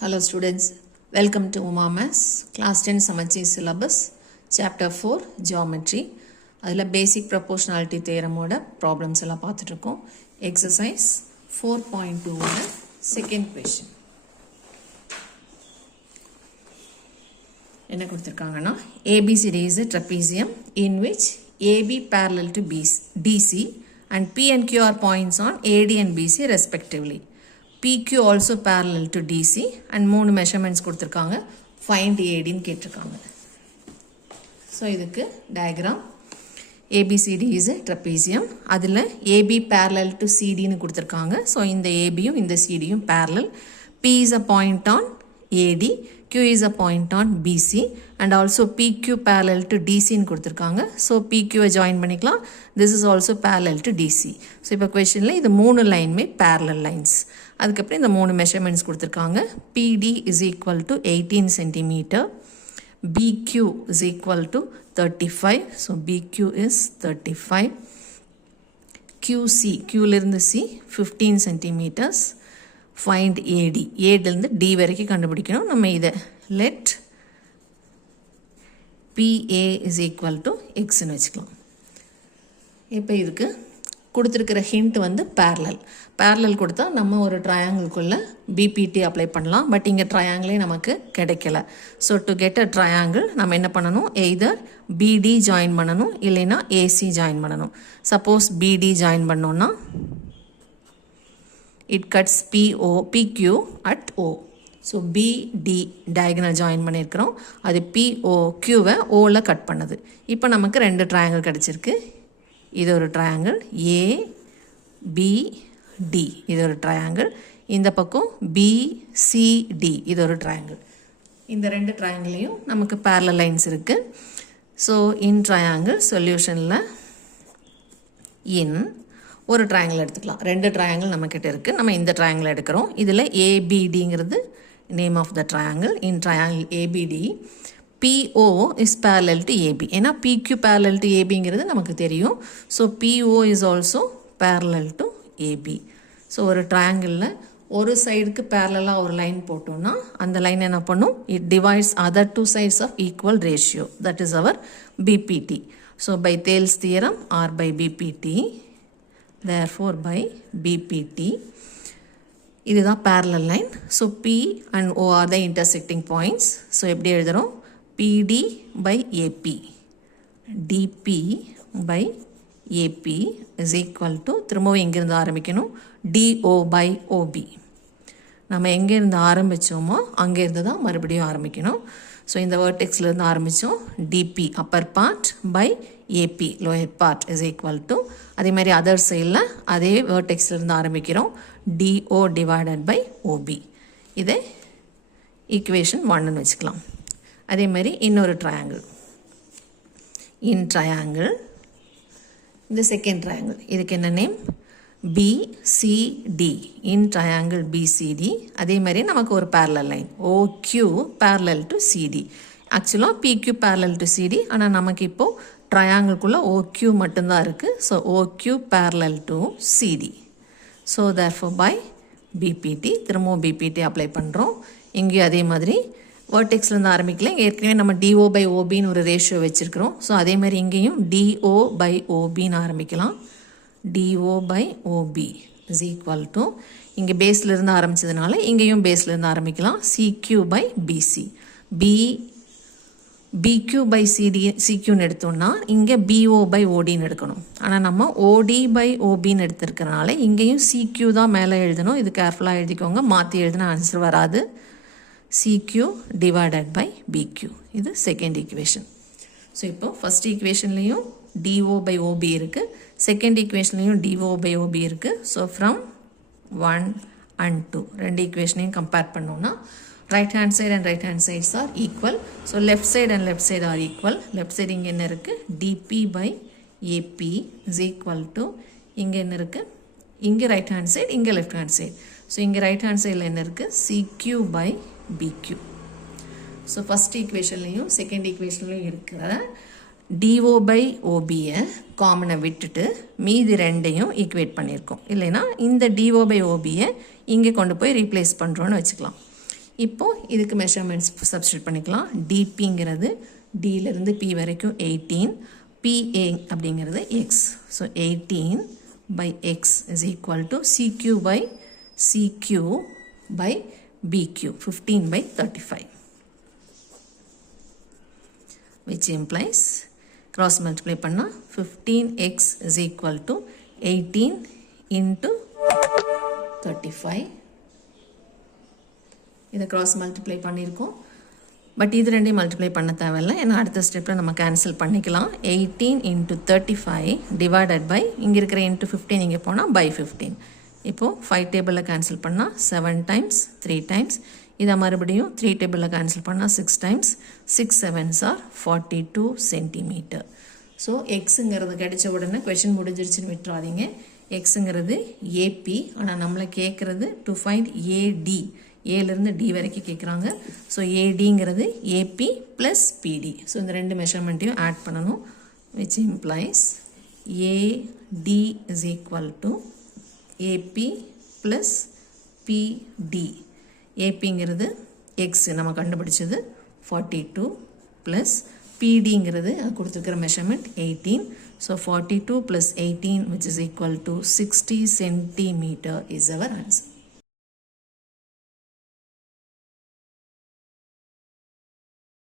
Hello students, welcome to Uma Maths, class 10 Samacheer syllabus, chapter 4 geometry. அதில் basic proportionality theorem ஓட problems எல்லாம் பார்த்துட்டு இருக்கோம். Exercise 4.2 ஓட second question. என்ன கொடுத்திருக்காங்கன்னா ABCD is a trapezium in which AB parallel to DC and P and Q are points on AD and BC respectively. PQ also parallel to DC and 3 measurements கொடுத்திருக்காங்க. Find AD ன்னு கேட்டிருக்காங்க. So இதுக்கு diagram ABCD is a trapezium. அதில் AB parallel to CD ன்னு கொடுத்திருக்காங்க. So இந்த ABயும் இந்த CDயும் parallel. P is a point on AD, Q is a point on BC and also PQ parallel to DC ன்னு கொடுத்திருக்காங்க. ஸோ PQ ஜாயின் பண்ணிக்கலாம். This is also parallel to DC. So இப்போ கொஸ்டினில் இது 3 லைனுமே parallel lines. அதுக்கப்புறம் இந்த 3 measurements கொடுத்துருக்காங்க. PD is equal to 18 centimeter, BQ is equal to 35, so BQ is 35, QC, Qலிருந்து C 15 centimeters, find AD, Aலிருந்து D வரைக்கும் கண்டுபிடிக்கணும். நம்ம இதை let PA is equal to X ன்னு வச்சுக்கலாம். இப்போ இதுக்கு கொடுத்துருக்கிற ஹிண்ட் வந்து பேரலல் கொடுத்தா நம்ம ஒரு ட்ரையாங்கிள்குள்ளே பிபிடி அப்ளை பண்ணலாம். பட் இங்கே ட்ரையாங்கிளே நமக்கு கிடைக்கல. So to get a triangle நம்ம என்ன பண்ணணும், எய்தர் பிடி ஜாயின் பண்ணணும் இல்லைன்னா ஏசி ஜாயின் பண்ணணும். சப்போஸ் பிடி ஜாயின் பண்ணோன்னா it cuts BQ at O. So BD diagonal join பண்ணியிருக்கிறோம். அது பிஓ கியூவை ஓவில் கட் பண்ணுது. இப்போ நமக்கு 2 ட்ரையாங்கிள் கிடச்சிருக்கு. இது ஒரு ட்ரையாங்கிள் ABD, இது ஒரு ட்ரையாங்கிள். இந்த பக்கம் BCD, இது ஒரு ட்ரையாங்கிள். இந்த 2 ட்ரையாங்கிளையும் நமக்கு parallel lines இருக்குது. ஸோ இன் ட்ரையாங்கிள் சொல்யூஷனில் ஒரு ட்ரையாங்கிள் எடுத்துக்கலாம். 2 ட்ரையாங்கிள் நம்மக்கிட்ட இருக்குது. நம்ம இந்த ட்ரையாங்கிள் எடுக்கிறோம். இதில் ABDங்கிறது name of the triangle. In triangle ABD PO is parallel to AB. ஏன்னா PQ parallel to ABங்கிறது நமக்கு தெரியும். So PO is also parallel to AB. So ஒரு ட்ரையாங்கிளில் ஒரு சைடுக்கு பேரலாக ஒரு லைன் போட்டோம்னா அந்த லைன் என்ன பண்ணும், it divides other 2 sides of equal ratio. That is our BPT. So by Thales theorem or by BPT, therefore by BPT, இதுதான் parallel line. So P and O are the intersecting points. So எப்படி எழுதுகிறோம், PD by AP, DP by AP is equal to, திரும்பவும் எங்கேருந்து ஆரம்பிக்கணும், DO by OB. நம்ம எங்கேருந்து ஆரம்பித்தோமோ அங்கேருந்து தான் மறுபடியும் ஆரம்பிக்கணும். ஸோ இந்த வேர்டெக்ஸ்லேருந்து ஆரம்பித்தோம். DP upper part by AP lower part is equal to, அதே மாதிரி அதர் சைடில் அதே வேர்டெக்ஸ்லேருந்து ஆரம்பிக்கிறோம். DO divided by OB. இதை ஈக்குவேஷன் 1ன்னு வச்சுக்கலாம். அதே மாதிரி இன்னொரு ட்ரையாங்கிள், இன் ட்ரையாங்கிள் இந்த செகண்ட் ட்ரையாங்கிள், இதுக்கு என்ன நேம், BCD, இன் ட்ரையாங்கிள் BCD. அதே மாதிரி நமக்கு ஒரு parallel line OQ parallel to CD. ஆக்சுவலாக PQ parallel to CD, ஆனால் நமக்கு இப்போது ட்ரையாங்கிள்குள்ளே OQ மட்டும்தான் இருக்குது. So OQ parallel to CD. So therefore by BPT, திரும்பவும் BPT அப்ளை பண்ணுறோம். இங்கேயும் அதே மாதிரி வேர்டெக்ஸ்லேருந்து ஆரம்பிக்கல. ஏற்கனவே நம்ம DO by OBன்னு ஒரு ரேஷியோ வச்சுருக்கிறோம். ஸோ அதே மாதிரி இங்கேயும் DO by OBன்னு ஆரம்பிக்கலாம். DO by OB is equal to, இங்கே பேஸ்லேருந்து ஆரம்பித்ததுனால இங்கேயும் பேஸ்லேருந்து ஆரம்பிக்கலாம். CQ by BC, BQ by CQன்னு எடுத்தோம்னா இங்கே BO by ODன்னு எடுக்கணும். ஆனால் நம்ம OD by OBன்னு எடுத்துருக்கிறனால இங்கேயும் CQ தான் மேலே எழுதணும். இது கேர்ஃபுல்லாக எழுதிக்கோங்க, மாற்றி எழுதினா ஆன்சர் வராது. CQ divided by BQ, இது செகண்ட் ஈக்குவேஷன். ஸோ இப்போ ஃபஸ்ட் ஈக்குவேஷன்லேயும் DO by OB இருக்குது, செகண்ட் ஈக்குவேஷன்லேயும் DO by OB இருக்குது. ஸோ ஃப்ரம் 1 and 2 2 ஈக்குவேஷனையும் கம்பேர் பண்ணோன்னா right hand side and right hand sides are equal. So left side and left side are equal. Left side இங்கே என்ன இருக்குது, DP by AP is equal to, இங்கே என்ன இருக்குது, இங்கே ரைட் ஹேண்ட் சைடு இங்கே லெஃப்ட் ஹேண்ட் சைடு. ஸோ இங்கே right hand சைடில் என்ன இருக்குது, CQ by BQ. So first ஈக்குவேஷன்லேயும் செகண்ட் ஈக்குவேஷன்லேயும் இருக்கிற DO by OBயை காமனை விட்டுட்டு மீதி 2ஐயும் ஈக்குவேட் பண்ணியிருக்கோம். இல்லைன்னா இந்த DO by OBயை இங்கே கொண்டு போய் ரீப்ளேஸ் பண்ணுறோன்னு வச்சுக்கலாம். இப்போது இதுக்கு மெஷர்மெண்ட்ஸ் சப்ஸ்டியூட் பண்ணிக்கலாம். டிபிங்கிறது டியிலிருந்து பி வரைக்கும் 18, பிஏ அப்படிங்கிறது X. So 18 by x is equal to CQ by CQ by BQ, 15 by 35, which implies cross multiply பண்ணா 15x is equal to 18 into 35. இதை cross multiply பண்ணியிருக்கோம். பட் இது ரெண்டையும் மல்டிப்ளை பண்ண தேவையில்லை, ஏன்னா அடுத்த ஸ்டெப்பில் நம்ம கேன்சல் பண்ணிக்கலாம். 18 into 35 டிவைடட் பை இங்கே இருக்கிற இன்ட்டு 15 இங்கே போனால் by 15. இப்போது 5 டேபிளில் கேன்சல் பண்ணால் 7 times 3 times, இதை மறுபடியும் 3 டேபிளில் கேன்சல் பண்ணால் 6 times, 6 7s are 42 centimeter. So எக்ஸுங்கிறது கிடைச்ச உடனே கொஷின் முடிஞ்சிருச்சுன்னு விட்டுறாதீங்க. எக்ஸுங்கிறது ஏபி, ஆனால் நம்மளை கேட்குறது டு ஃபைண்ட் ஏடி, ஏலேருந்து டி வரைக்கும் கேட்குறாங்க. ஸோ ஏடிங்கிறது ஏபி ப்ளஸ் பிடி. ஸோ இந்த ரெண்டு மெஷர்மெண்ட்டையும் ஆட் பண்ணணும், which implies AD is equal to AB plus BD. ஏபிங்கிறது எக்ஸ் நம்ம கண்டுபிடிச்சது 42 ப்ளஸ் பிடிங்கிறது கொடுத்துருக்கிற measurement 18. So 42 + 18 which is equal to 60 centimeter is our answer.